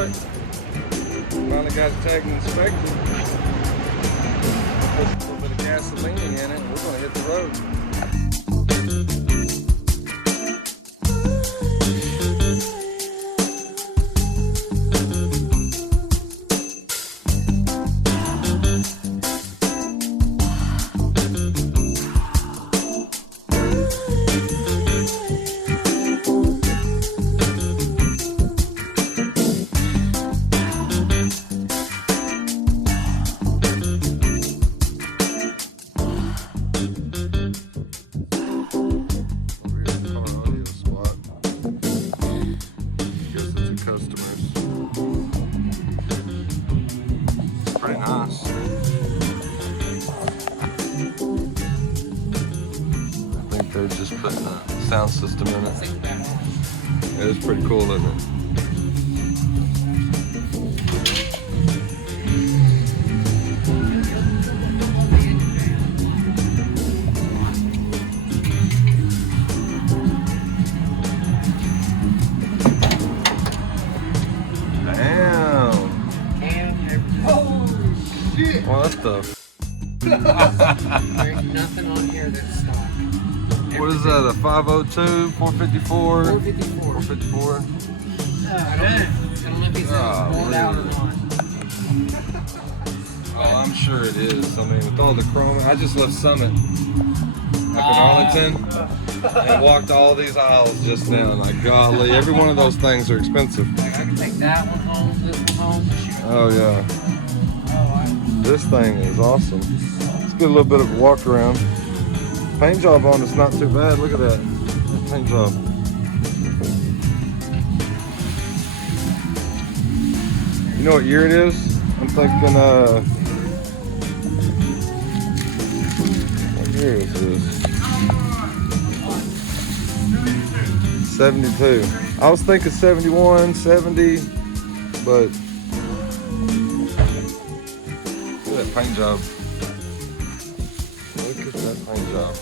truck. Finally got it tagged and inspected. Put a little bit of gasoline in it, and we're gonna hit the road. They're just putting a sound system in it. Yeah, it's pretty cool, isn't it? Damn. Oh, shit. Well, that's tough. There's nothing on here that's stock. What is that, a 502, 454? 454. 454? I don't know if he's rolled out or not. Oh, I'm sure it is. I mean, with all the chrome, I just left Summit up in Arlington and walked all these aisles just now. And like, golly, every one of those things are expensive. Like, I can take that one home, this one home. Oh, yeah. This thing is awesome. Let's get a little bit of a walk around. Paint job on it's not too bad. Look at that paint job. You know what year it is? I'm thinking what year is this? 72. I was thinking 71, 70, but look at that paint job. Look at that paint job.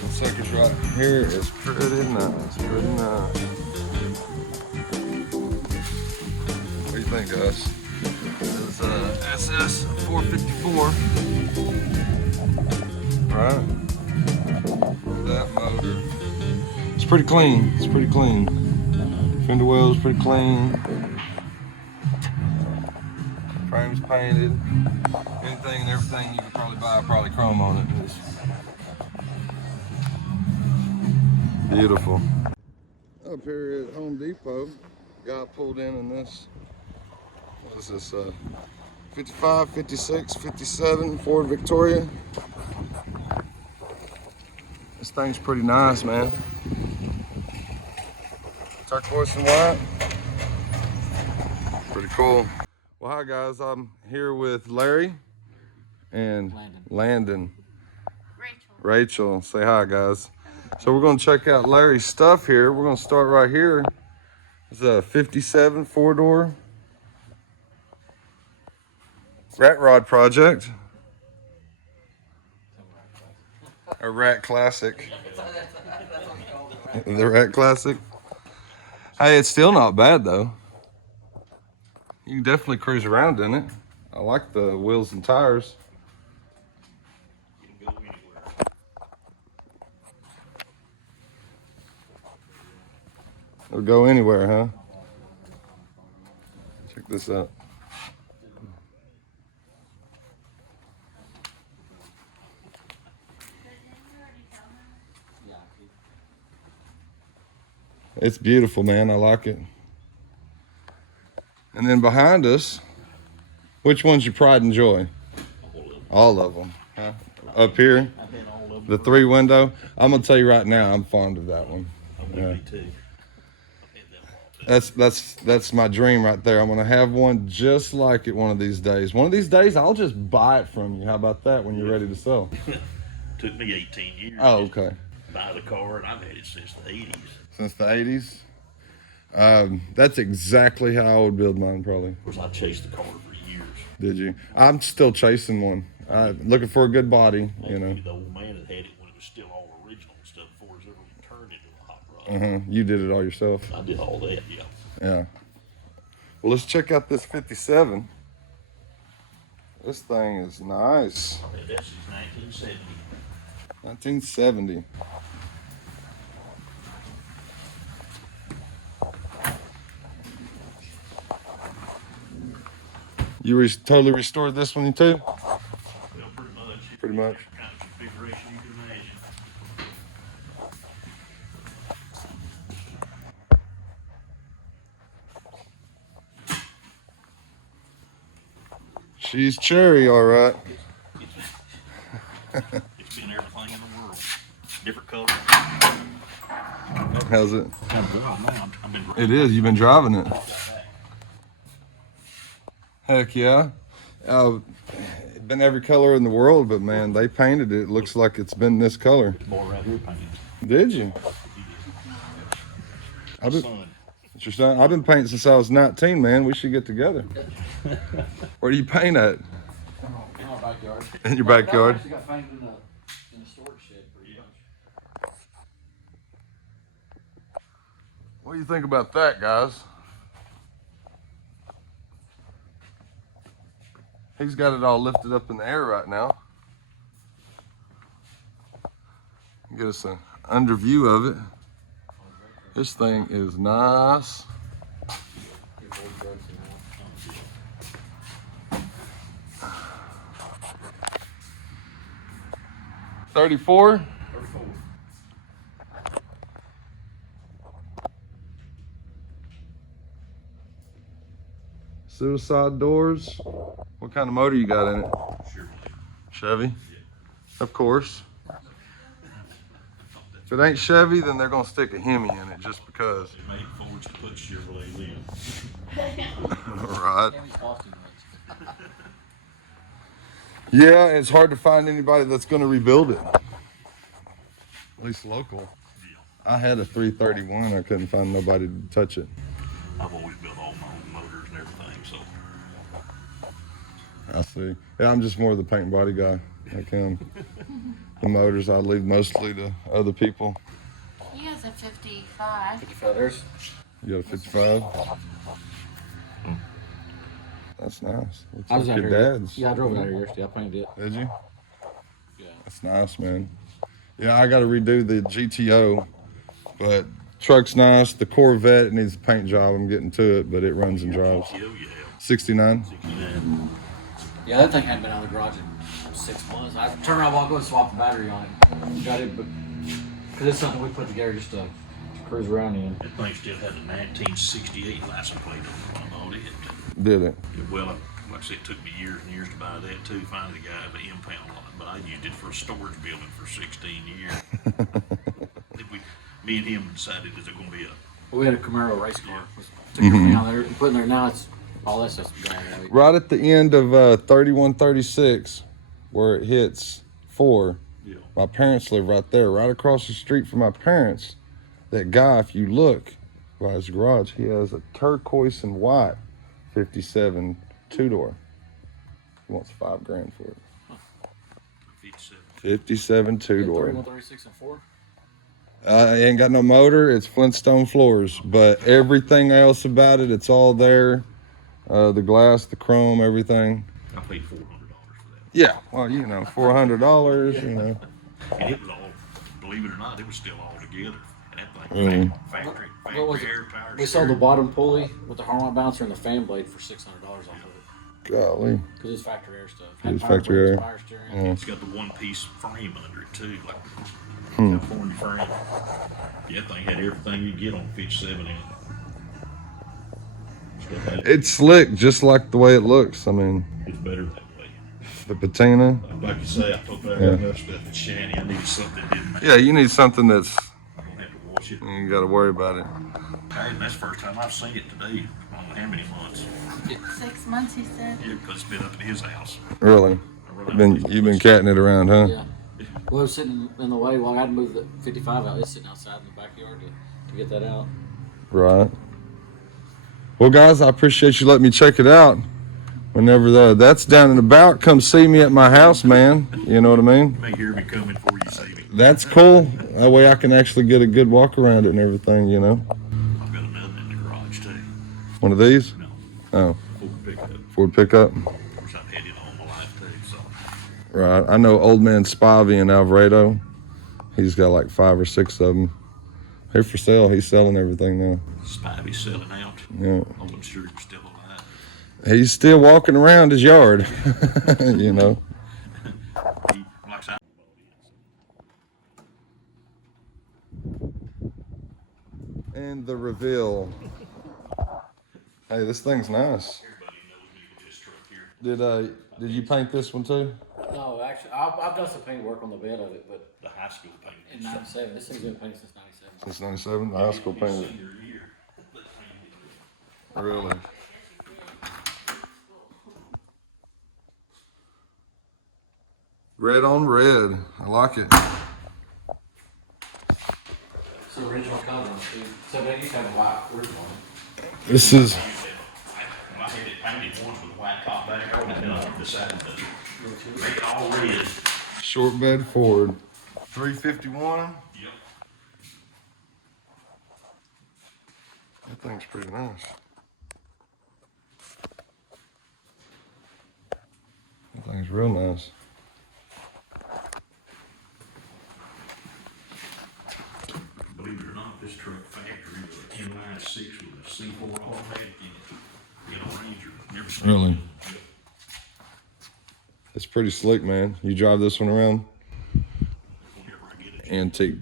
That sucker's right here is pretty nice, pretty nice. What do you think, guys? It's a SS 454. Right? That motor. It's pretty clean. It's pretty clean. Fender wheels pretty clean. Frame's painted. Anything and everything you could probably buy, probably chrome on it. It's beautiful. Up here at Home Depot, guy pulled in this, what is this, 55, 56, 57 Ford Victoria. This thing's pretty nice, man. Turquoise and white. Pretty cool. Well, hi guys, I'm here with Larry and Landon. Rachel, say hi guys. So we're gonna check out Larry's stuff here. We're gonna start right here. It's a 57 4-door rat rod project. A rat classic. The rat classic. Hey, it's still not bad though. You can definitely cruise around in it. I like the wheels and tires. It'll go anywhere, huh? Check this out. It's beautiful, man. I like it. And then behind us, which one's your pride and joy? All of them. Huh? Up here, the 3-window. I'm gonna tell you right now, I'm fond of that one. Yeah. That's my dream right there. I'm gonna have one just like it one of these days. One of these days, I'll just buy it from you. How about that? When you're ready to sell. Took me 18 years. Oh, okay. Buy the car, and I've had it since the 80s. Since the 80s. That's exactly how I would build mine, probably. Of course, I chased the car for years. Did you? I'm still chasing one. Looking for a good body, you know. The old man that had it when it was still all original and stuff before it was ever turned into a hot rod. You did it all yourself. I did all that, yeah. Yeah. Well, let's check out this 57. This thing is nice. This is 1970. 1970. You totally restored this one too? Well, pretty much. Pretty much. Every kind of configuration you can imagine. She's cherry, all right. It's been everything in the world. Different colors. How's it? I've been It is. You've been driving it. Heck yeah. Been every color in the world, but man, they painted it. It looks like it's been this color. more around here painted. Did you? It's your son. I've been painting since I was 19, man. We should get together. Where do you paint at? In our backyard. In your backyard? I actually got painted in a storage shed pretty much. What do you think about that, guys? He's got it all lifted up in the air right now. Get us an under view of it. This thing is nice. 34? Suicide doors. What kind of motor you got in it? Chevy? Of course. If it ain't Chevy, then they're gonna stick a Hemi in it just because. It made Fords to put Chevrolet in. Right. Yeah, it's hard to find anybody that's gonna rebuild it. At least local. I had a 331. I couldn't find nobody to touch it. I've always built all my own motors and everything, so. I see. Yeah, I'm just more the paint and body guy, like him. The motors I leave mostly to other people. He has a 55. 55 there's. You got a 55? That's nice. Looks I was like out your here. dad's. Yeah, I drove it out here yesterday. I painted it. Did you? Yeah. That's nice, man. Yeah, I got to redo the GTO, but truck's nice. The Corvette needs a paint job. I'm getting to it, but it runs and drives. Yeah, yeah. 69? 69. Yeah, that thing hadn't been out of the garage in 6 months. I turned around, walked over, and swapped the battery on it. Got it, but because it's something we put together just to cruise around in. That thing still had a 1968 license plate on it. Did it? Well, like I said, it took me years and years to buy that too. Find the guy of the impound lot, but I used it for a storage building for 16 years. Me and him decided there's going to be a. We had a Camaro race car. Took everything out there and put in there. Now it's all that stuff's gone. Right at the end of 3136, where it hits 4, Yeah. my parents live right there, right across the street from my parents. That guy, if you look by his garage, he has a turquoise and white 57 two-door. He wants $5,000 for it. 57. 57 two-door. 3136 and 4. It ain't got no motor. It's Flintstone floors, but everything else about it, it's all there. The glass, the chrome, everything. I paid $400 for that. Yeah, well, you know, $400. You know. And it was all, believe it or not, it was still all together. And that thing, factory What was it? air power. We sold the bottom pulley with the harmonic bouncer and the fan blade for $600 off of it. Golly. Because it's factory air stuff. It's Had power factory brakes, air. power steering. Yeah. It's got the one-piece frame under it too, like California frame. Yeah, that thing had everything you get on 57 in it. Stuff had- It's slick, just like the way it looks. I mean, It's better that way. the patina. Like you say, I told you I got enough stuff at Shanny. I needed something that didn't matter. Yeah, you need something that's, I don't have to wash it. you ain't got to worry about it. Hey, and that's the first time I've seen it today. I don't know how many months. 6 months, he said. Yeah, because it's been up at his house. Really. You've been catting it around, huh? Yeah. Well, it was sitting in the way while I had to move the 55 out. It's sitting outside in the backyard to get that out. Right. Well, guys, I appreciate you letting me check it out. Whenever that's down and about, come see me at my house, man. You know what I mean? You may hear me coming before you see me. That's cool. That way I can actually get a good walk around it and everything, you know. I've got another in the garage too. One of these? No, Oh, Ford pickup. Ford pickup. Of course, I've had it all my life too. So Right. I know old man Spivey in Alvarado. He's got like 5 or 6 of them. They're for sale. He's selling everything now. Spivey's selling out. Yeah. I'm sure he's still alive. He's still walking around his yard, you know. He, like I And the reveal. Hey, this thing's nice. everybody knows me with this truck here. Did you paint this one too? No, actually, I've done some paint work on the bed of it, but The high school paint. in '97, this thing's been painted since '97. Since '97, the high school painted. Senior year. Really? Red on red. I like it. It's the original color. So they used to have a white roof on it. This is I had it painted once with a white top back. I decided to make it all red. short bed Ford. 351. Yep. That thing's pretty nice. That thing's real nice. Believe it or not, this truck factory was an inline 6 with a C4 automatic in it. In a Ranger. Never seen Really? it. Yep. It's pretty slick, man. You drive this one around? Whenever I get it. Antique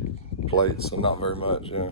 plates, so not very much, yeah.